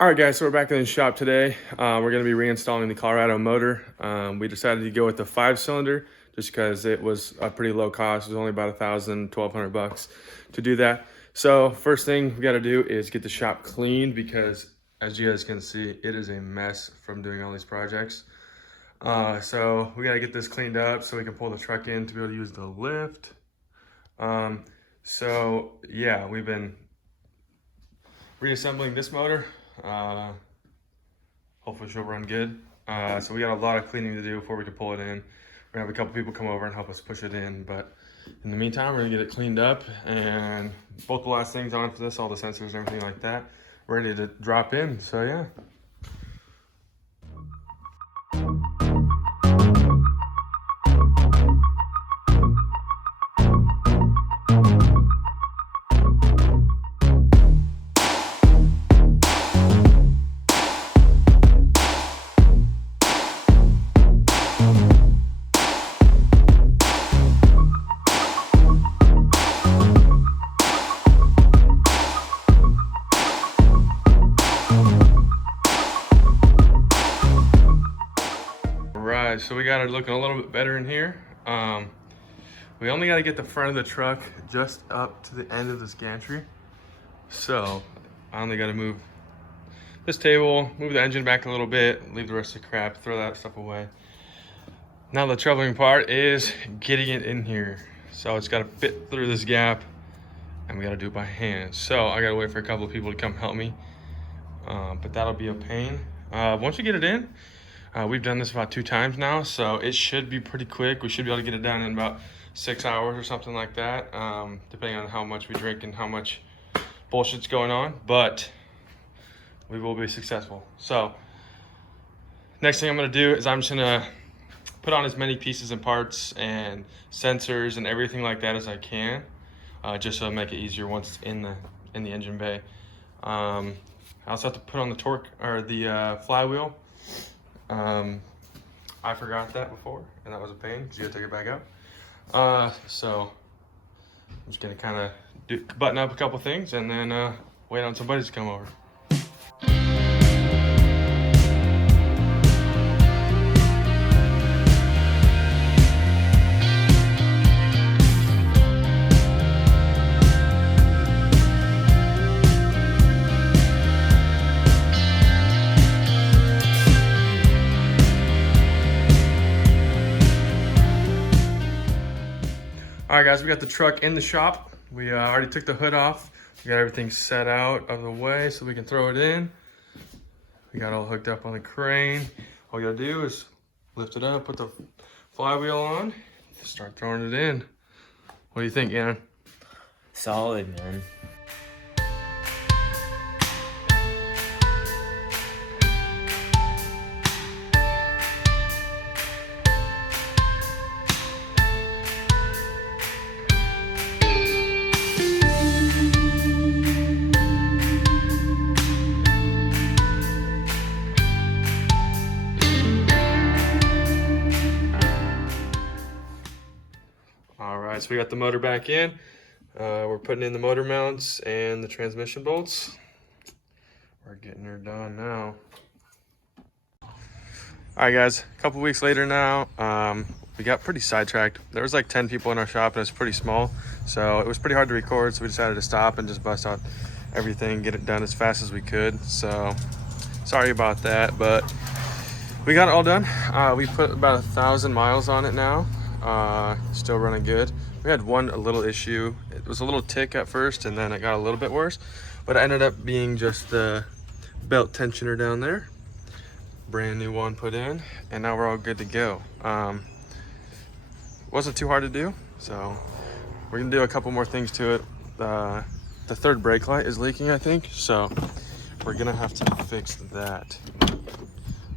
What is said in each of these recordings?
All right, guys, so we're back in the shop today. We're going to be reinstalling the Colorado motor. We decided to go with the 5-cylinder just because it was a pretty low cost. It was only about $1,200 to do that. So first thing we got to do is get the shop cleaned because, as you guys can see, it is a mess from doing all these projects. So we got to get this cleaned up so we can pull the truck in to be able to use the lift. So yeah, we've been reassembling this motor. Hopefully she'll run good. So we got a lot of cleaning to do before we can pull it in. We're gonna have a couple people come over and help us push it in, but in the meantime, we're gonna get it cleaned up and bolt the last things onto this, all the sensors and everything like that, ready to drop in. So yeah. Right, so we got it looking a little bit better in here. We only got to get the front of the truck just up to the end of this gantry. So I only got to move this table, move the engine back a little bit, leave the rest of the crap, throw that stuff away. Now the troubling part is getting it in here. So it's got to fit through this gap and we got to do it by hand. So I got to wait for a couple of people to come help me. But that'll be a pain. Once we get it in, we've done this about 2 times now, so it should be pretty quick. We should be able to get it done in about 6 hours or something like that, depending on how much we drink and how much bullshit's going on, but we will be successful. So next thing I'm gonna do is I'm just gonna put on as many pieces and parts and sensors and everything like that as I can, just so I make it easier once it's in the engine bay. I also have to put on the torque or the flywheel. I forgot that before, and that was a pain because you gotta take it back out. So I'm just gonna kind of button up a couple things and then wait on somebody to come over. All right, guys, we got the truck in the shop. We already took the hood off. We got everything set out of the way so we can throw it in. We got all hooked up on the crane. All you gotta do is lift it up, put the flywheel on, start throwing it in. What do you think, Aaron? Solid, man. All right, so we got the motor back in. We're putting in the motor mounts and the transmission bolts. We're getting her done now. All right, guys, a couple weeks later now, we got pretty sidetracked. There was like 10 people in our shop and it's pretty small. So it was pretty hard to record. So we decided to stop and just bust out everything, get it done as fast as we could. So sorry about that, but we got it all done. We put about 1,000 miles on it now. Still running good. We had one little issue. It was a little tick at first and then it got a little bit worse, but it ended up being just the belt tensioner down there. Brand new one put in, and now we're all good to go. Wasn't too hard to do, so we're gonna do a couple more things to it. The third brake light is leaking, I think, so we're gonna have to fix that.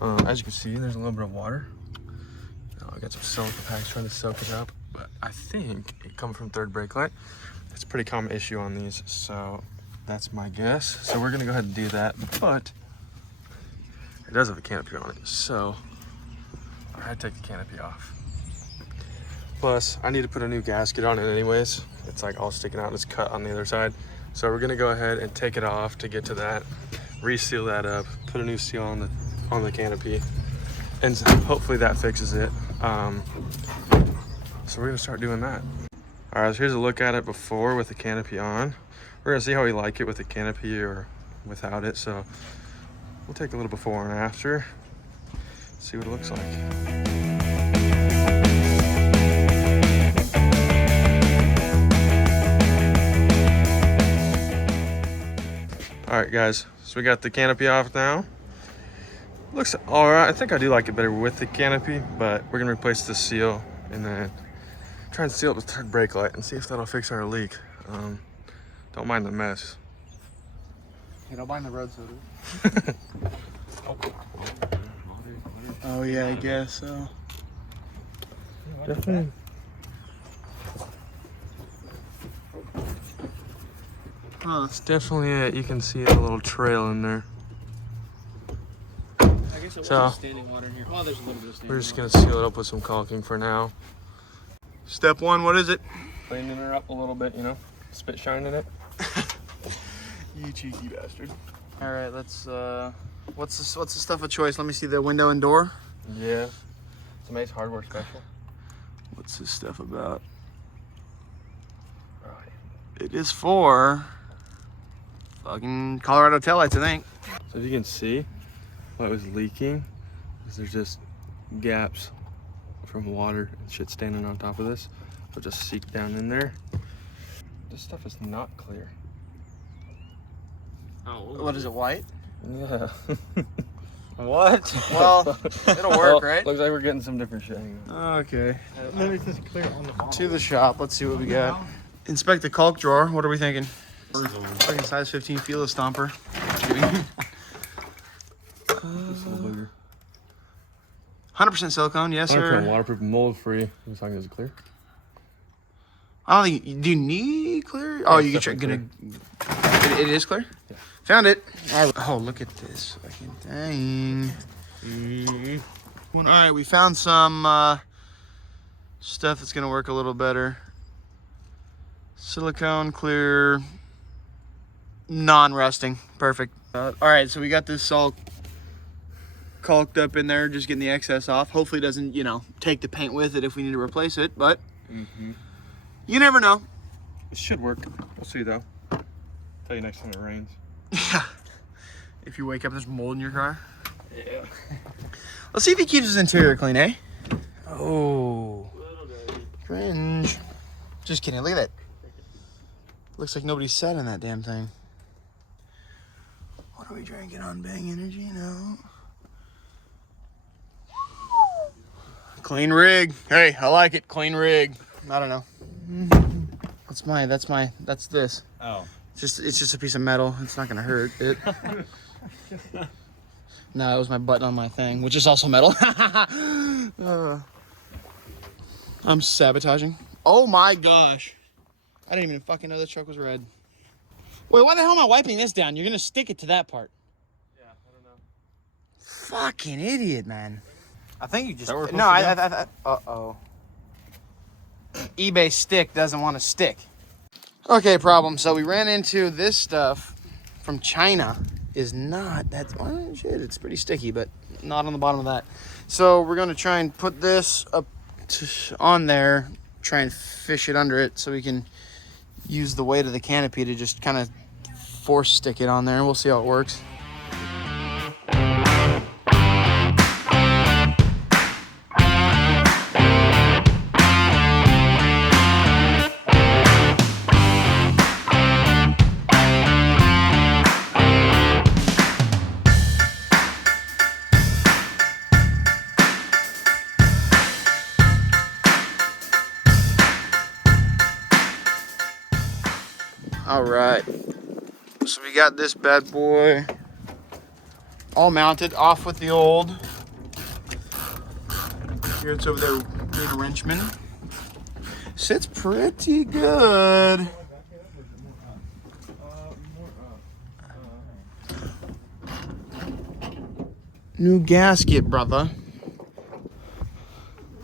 As you can see, there's a little bit of water. I got some silica packs trying to soak it up, but I think it comes from third brake light. It's a pretty common issue on these, so that's my guess. So we're gonna go ahead and do that, but it does have a canopy on it, so I had to take the canopy off. Plus, I need to put a new gasket on it anyways. It's like all sticking out and it's cut on the other side. So we're gonna go ahead and take it off to get to that. reseal that up, put a new seal on the canopy, and hopefully that fixes it. So we're gonna start doing that. All right, so here's a look at it before with the canopy on. We're gonna see how we like it with the canopy or without it. So we'll take a little before and after, see what it looks like. All right, guys, so we got the canopy off now. Looks all right. I think I do like it better with the canopy, but we're gonna replace the seal and then try and seal up the third brake light and see if that'll fix our leak. Don't mind the mess. You don't mind the road soda? Oh yeah, I guess so. Definitely. Huh. It's definitely it. You can see a little trail in there. I guess it So, wasn't standing water in here. Well, there's a little bit of standing We're just water. gonna seal it up with some caulking for now. Step one, what is it? Cleaning her up a little bit, you know, spit shining it. You cheeky bastard. All right, let's. What's the stuff of choice? Let me see the window and door. Yeah, it's a nice hardware special. What's this stuff about? Right. It is for fucking Colorado taillights, I think. So as you can see, what was leaking is there's just gaps from water and shit standing on top of this. It'll just seep down in there. This stuff is not clear. Oh, what is it? White? Yeah. What? Well, it'll work, right? Looks like we're getting some different shit. Okay. To the shop. Let's see what we got. Inspect the caulk drawer. What are we thinking? Fucking size 15 Fila Stomper. Just a little bigger. 100% silicone, yes sir. 100% waterproof, mold free. As long as it's clear. I don't think. Do you need clear? Oh, it's you can definitely it is clear. Yeah. Found it. Oh, look at this fucking thing. All right, we found some stuff that's gonna work a little better. Silicone clear, non-rusting, perfect. All right, so we got this all caulked up in there, just getting the excess off. Hopefully it doesn't, take the paint with it if we need to replace it, but you never know. It should work. We'll see though. Tell you next time it rains. Yeah. If you wake up, there's mold in your car. Yeah. Let's see if he keeps his interior clean, eh? Oh. Cringe. Just kidding. Look at that. Looks like nobody sat in that damn thing. What are we drinking on Bang Energy? No. Clean rig. Hey, I like it. Clean rig. I don't know. That's this. Oh. It's just a piece of metal. It's not gonna hurt it. No, it was my button on my thing, which is also metal. I'm sabotaging. Oh my gosh. I didn't even fucking know this truck was red. Wait, why the hell am I wiping this down? You're gonna stick it to that part. Yeah, I don't know. Fucking idiot, man. I think you just... That where we're No, supposed to uh-oh. eBay stick doesn't want to stick. Okay, problem. So we ran into this stuff from China. Is not... Well, shit, it's pretty sticky, but not on the bottom of that. So we're going to try and put this up on there, try and fish it under it so we can use the weight of the canopy to just kind of force stick it on there, and we'll see how it works. All right, so we got this bad boy all mounted, off with the old. Here it's over there, Big Wrenchman. Sits pretty good. New gasket, brother.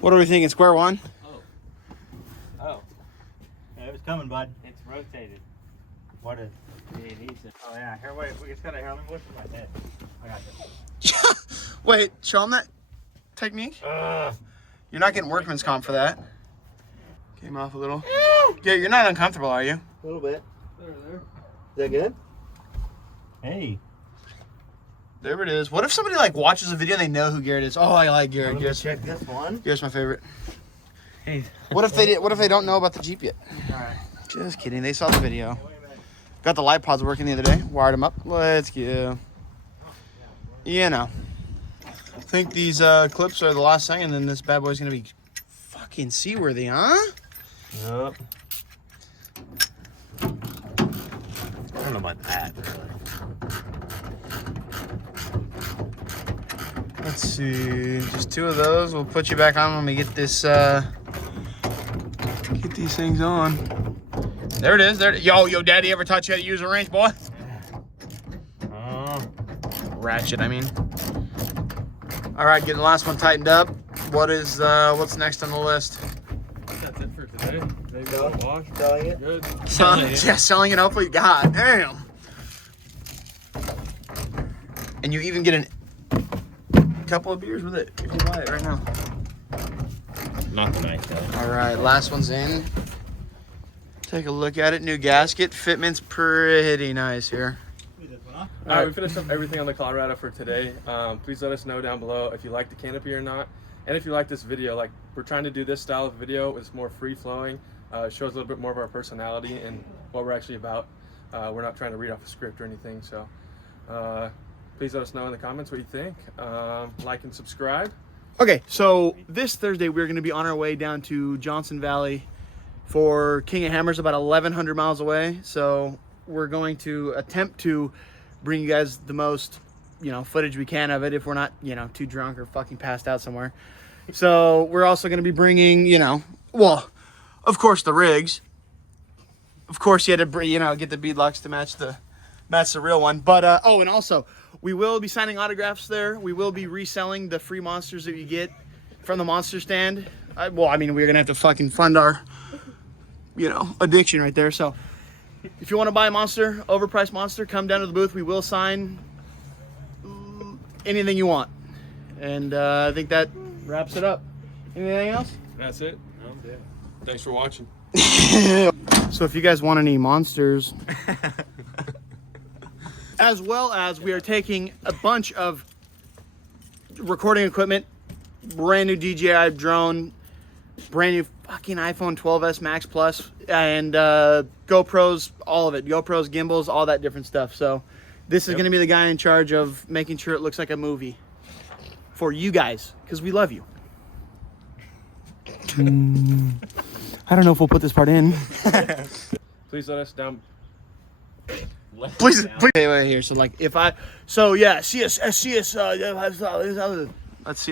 What are we thinking, square one? Oh. Yeah, it was coming, bud. It's rotated. What is? Oh yeah, here, wait, we just gotta, here, let me lift my head. I got this. Wait, show them that technique. You're not getting workman's comp for that. Came off a little. Yeah, you're not uncomfortable, are you? A little bit. There. Is that good? Hey. There it is. What if somebody like watches a video and they know who Garrett is? Oh, I like Garrett. Let me check this one. Garrett's my favorite. Hey. What if they don't know about the Jeep yet? Alright. Just kidding. They saw the video. Got the light pods working the other day. Wired them up. Let's go. You know. I think these clips are the last thing, and then this bad boy's gonna be fucking seaworthy, huh? Yep. I don't know about that, really. Let's see. Just 2 of those. We'll put you back on when we get this. Get these things on. There it is. There. Yo, Daddy ever taught you how to use a wrench, boy? Ratchet, I mean. All right, getting the last one tightened up. What's next on the list? That's it for today. Maybe a wash. Selling it? Good. Yeah, selling it. Hopefully, God damn. And you even get a couple of beers with it if you buy it right now. Not tonight, though. All right, last one's in. Take a look at it. New gasket. Fitment's pretty nice here. All right, we finished up everything on the Colorado for today. Please let us know down below if you like the Canopy or not, and if you like this video. Like, we're trying to do this style of video. It's more free flowing. It shows a little bit more of our personality and what we're actually about. We're not trying to read off a script or anything. So please let us know in the comments what you think. Like and subscribe. Okay, so this Thursday we're going to be on our way down to Johnson Valley for King of Hammers, about 1,100 miles away. So we're going to attempt to bring you guys the most, footage we can of it if we're not, too drunk or fucking passed out somewhere. So we're also going to be bringing, well, of course the rigs. Of course you had to, get the beadlocks to match the real one. But and also we will be signing autographs there. We will be reselling the free monsters that you get from the monster stand. We're gonna have to fucking fund our, addiction right there. So if you want to buy a monster, overpriced monster, come down to the booth. We will sign anything you want. And I think that wraps it up. Anything else? That's it. Thanks for watching. So if you guys want any monsters, as well as we are taking a bunch of recording equipment, brand new DJI drone, brand new fucking iPhone 12s Max Plus, and GoPros, all of it. GoPros, gimbals, all that different stuff. So this is going to be the guy in charge of making sure it looks like a movie for you guys, because we love you. I don't know if we'll put this part in. Please let us down. Please. Wait here. So like, see us. Let's see. Let's